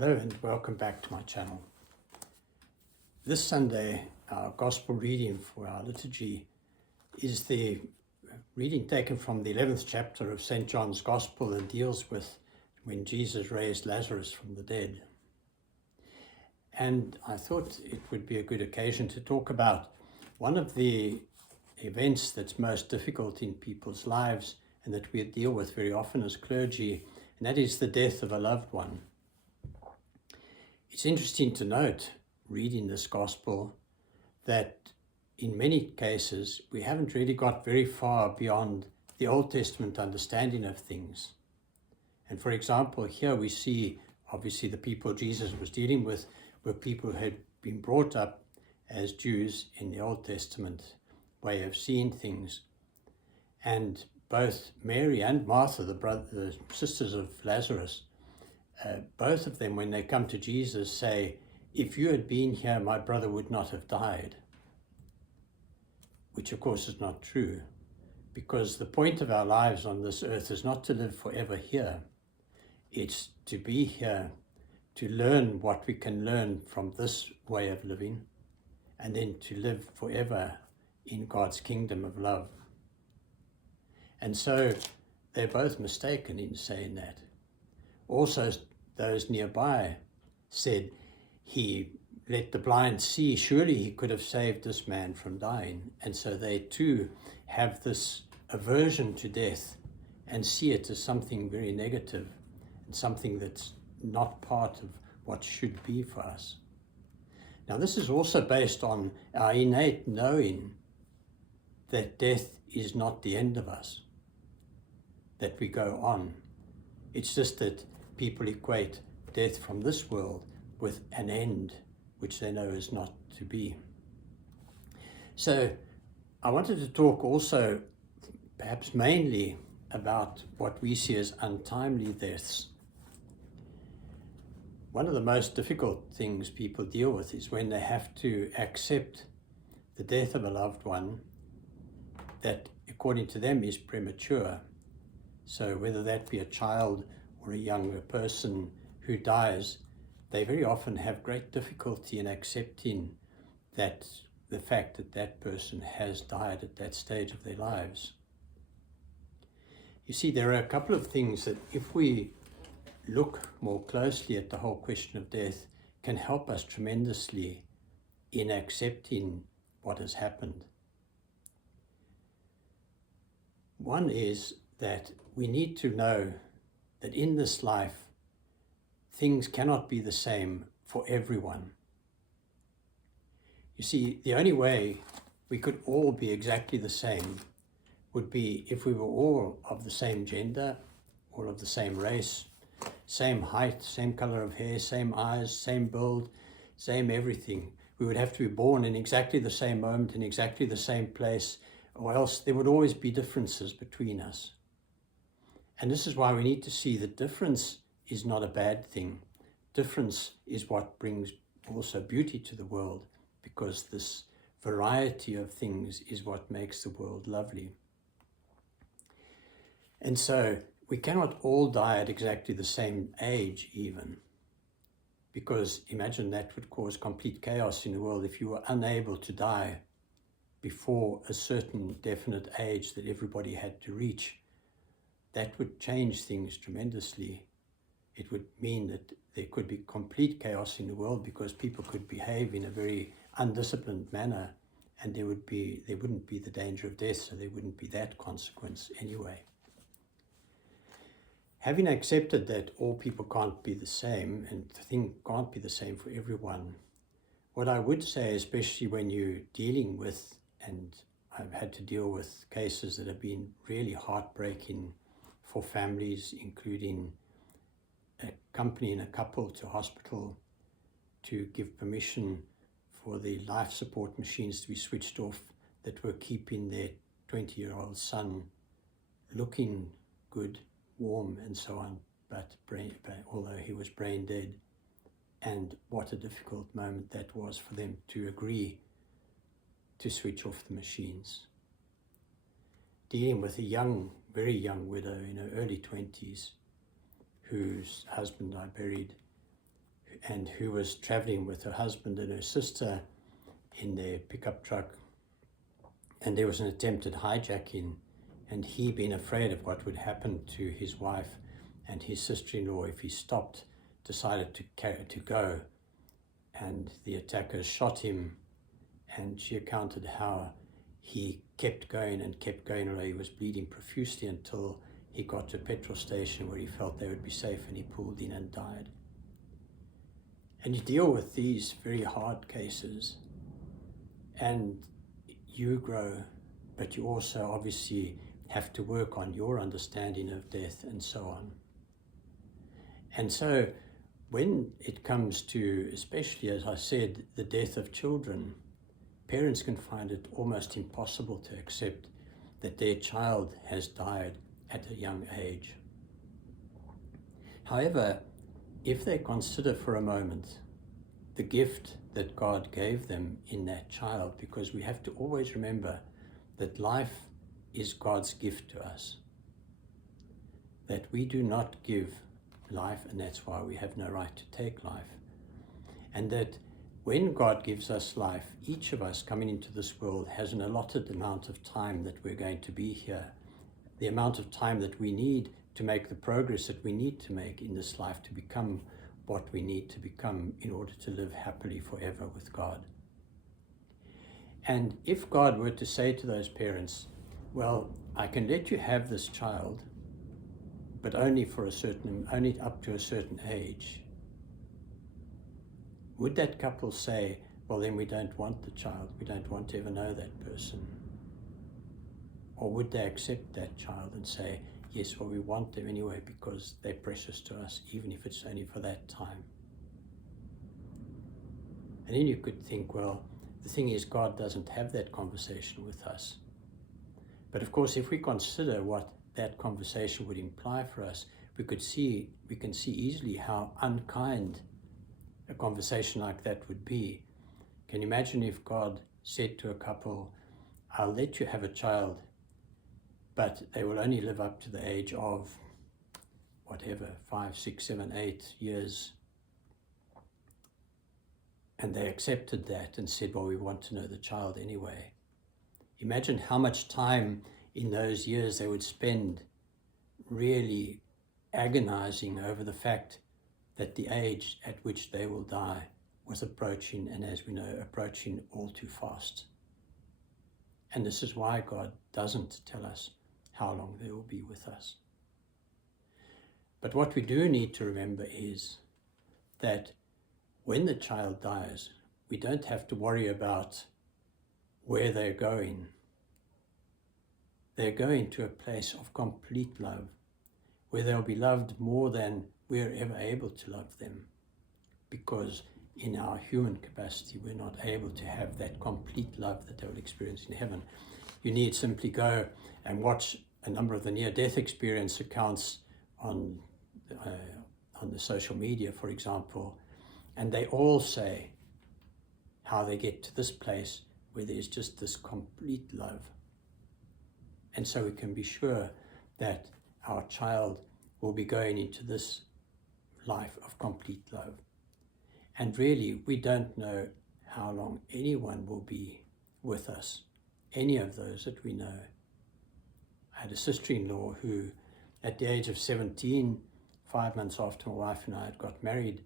Hello and welcome back to my channel. This Sunday, our gospel reading for our liturgy is the reading taken from the 11th chapter of St. John's Gospel and deals with when Jesus raised Lazarus from the dead. And I thought it would be a good occasion to talk about one of the events that's most difficult in people's lives and that we deal with very often as clergy, and that is the death of a loved one. It's interesting to note, reading this gospel, that in many cases we haven't really got very far beyond the Old Testament understanding of things. And for example, here we see obviously the people Jesus was dealing with were people who had been brought up as Jews in the Old Testament way of seeing things. And both Mary and Martha, the sisters of Lazarus, both of them, when they come to Jesus, say, "If you had been here, my brother would not have died." Which of course is not true, because the point of our lives on this earth is not to live forever here. It's to be here to learn what we can learn from this way of living, and then to live forever in God's kingdom of love. And so they're both mistaken in saying that. Also, those nearby said, "He let the blind see, surely he could have saved this man from dying." And so they too have this aversion to death and see it as something very negative and something that's not part of what should be for us. Now, this is also based on our innate knowing that death is not the end of us, that we go on. It's just that people equate death from this world with an end, which they know is not to be. So I wanted to talk also, perhaps mainly, about what we see as untimely deaths. One of the most difficult things people deal with is when they have to accept the death of a loved one that, according to them, is premature. So whether that be a child or a younger person who dies, they very often have great difficulty in accepting that the fact that that person has died at that stage of their lives. You see, there are a couple of things that, if we look more closely at the whole question of death, can help us tremendously in accepting what has happened. One is that we need to know that in this life, things cannot be the same for everyone. You see, the only way we could all be exactly the same would be if we were all of the same gender, all of the same race, same height, same color of hair, same eyes, same build, same everything. We would have to be born in exactly the same moment, in exactly the same place, or else there would always be differences between us. And this is why we need to see that difference is not a bad thing. Difference is what brings also beauty to the world, because this variety of things is what makes the world lovely. And so we cannot all die at exactly the same age even, because imagine that would cause complete chaos in the world if you were unable to die before a certain definite age that everybody had to reach. That would change things tremendously. It would mean that there could be complete chaos in the world, because people could behave in a very undisciplined manner, and there wouldn't be the danger of death, so there wouldn't be that consequence anyway. Having accepted that all people can't be the same and things can't be the same for everyone, what I would say, especially when you're dealing with, and I've had to deal with cases that have been really heartbreaking for families, including accompanying a couple to hospital to give permission for the life support machines to be switched off that were keeping their 20-year-old son looking good, warm and so on, but although he was brain dead. And what a difficult moment that was for them to agree to switch off the machines. Dealing with a very young widow in her early 20s, whose husband I buried, and who was traveling with her husband and her sister in their pickup truck, and there was an attempted hijacking, and he, being afraid of what would happen to his wife and his sister-in-law if he stopped, decided to go, and the attackers shot him. And she recounted how he kept going, although he was bleeding profusely, until he got to a petrol station where he felt they would be safe, and he pulled in and died. And you deal with these very hard cases, and you grow, but you also obviously have to work on your understanding of death and so on. And so when it comes to, especially as I said, the death of children, parents can find it almost impossible to accept that their child has died at a young age. However, if they consider for a moment the gift that God gave them in that child, because we have to always remember that life is God's gift to us, that we do not give life, and that's why we have no right to take life. And that when God gives us life, each of us coming into this world has an allotted amount of time that we're going to be here, the amount of time that we need to make the progress that we need to make in this life to become what we need to become in order to live happily forever with God. And if God were to say to those parents, well, I can let you have this child, but only up to a certain age, would that couple say, well, then we don't want the child, we don't want to ever know that person? Or would they accept that child and say, yes, well, we want them anyway because they're precious to us, even if it's only for that time? And then you could think, well, the thing is, God doesn't have that conversation with us. But of course, if we consider what that conversation would imply for us, we can see easily how unkind a conversation like that would be. Can you imagine if God said to a couple, I'll let you have a child, but they will only live up to the age of whatever, 5, 6, 7, 8 years. And they accepted that and said, well, we want to know the child anyway. Imagine how much time in those years they would spend really agonizing over the fact that the age at which they will die was approaching, and as we know, approaching all too fast. And this is why God doesn't tell us how long they will be with us. But what we do need to remember is that when the child dies, we don't have to worry about where they're going. They're going to a place of complete love, where they'll be loved more than we're ever able to love them, because in our human capacity, we're not able to have that complete love that they'll experience in heaven. You need simply go and watch a number of the near-death experience accounts on the social media, for example, and they all say how they get to this place where there's just this complete love. And so we can be sure that our child will be going into this life of complete love. And really, we don't know how long anyone will be with us, any of those that we know. I had a sister-in-law who, at the age of 17, 5 months after my wife and I had got married,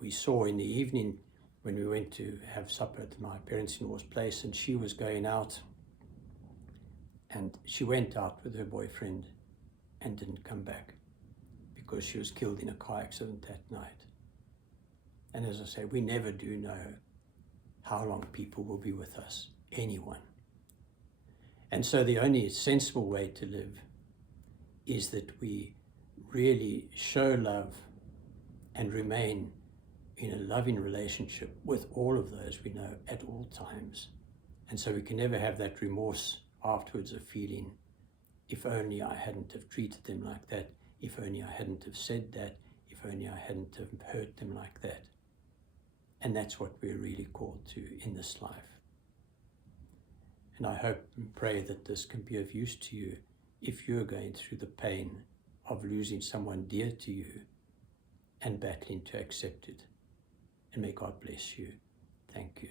we saw in the evening when we went to have supper at my parents-in-law's place, and she was going out, and she went out with her boyfriend and didn't come back because she was killed in a car accident that night. And as I say, we never do know how long people will be with us, anyone. And so the only sensible way to live is that we really show love and remain in a loving relationship with all of those we know at all times. And so we can never have that remorse afterwards of feeling, if only I hadn't have treated them like that, if only I hadn't have said that, if only I hadn't have hurt them like that. And that's what we're really called to in this life. And I hope and pray that this can be of use to you if you're going through the pain of losing someone dear to you, and battling to accept it. And may God bless you. Thank you.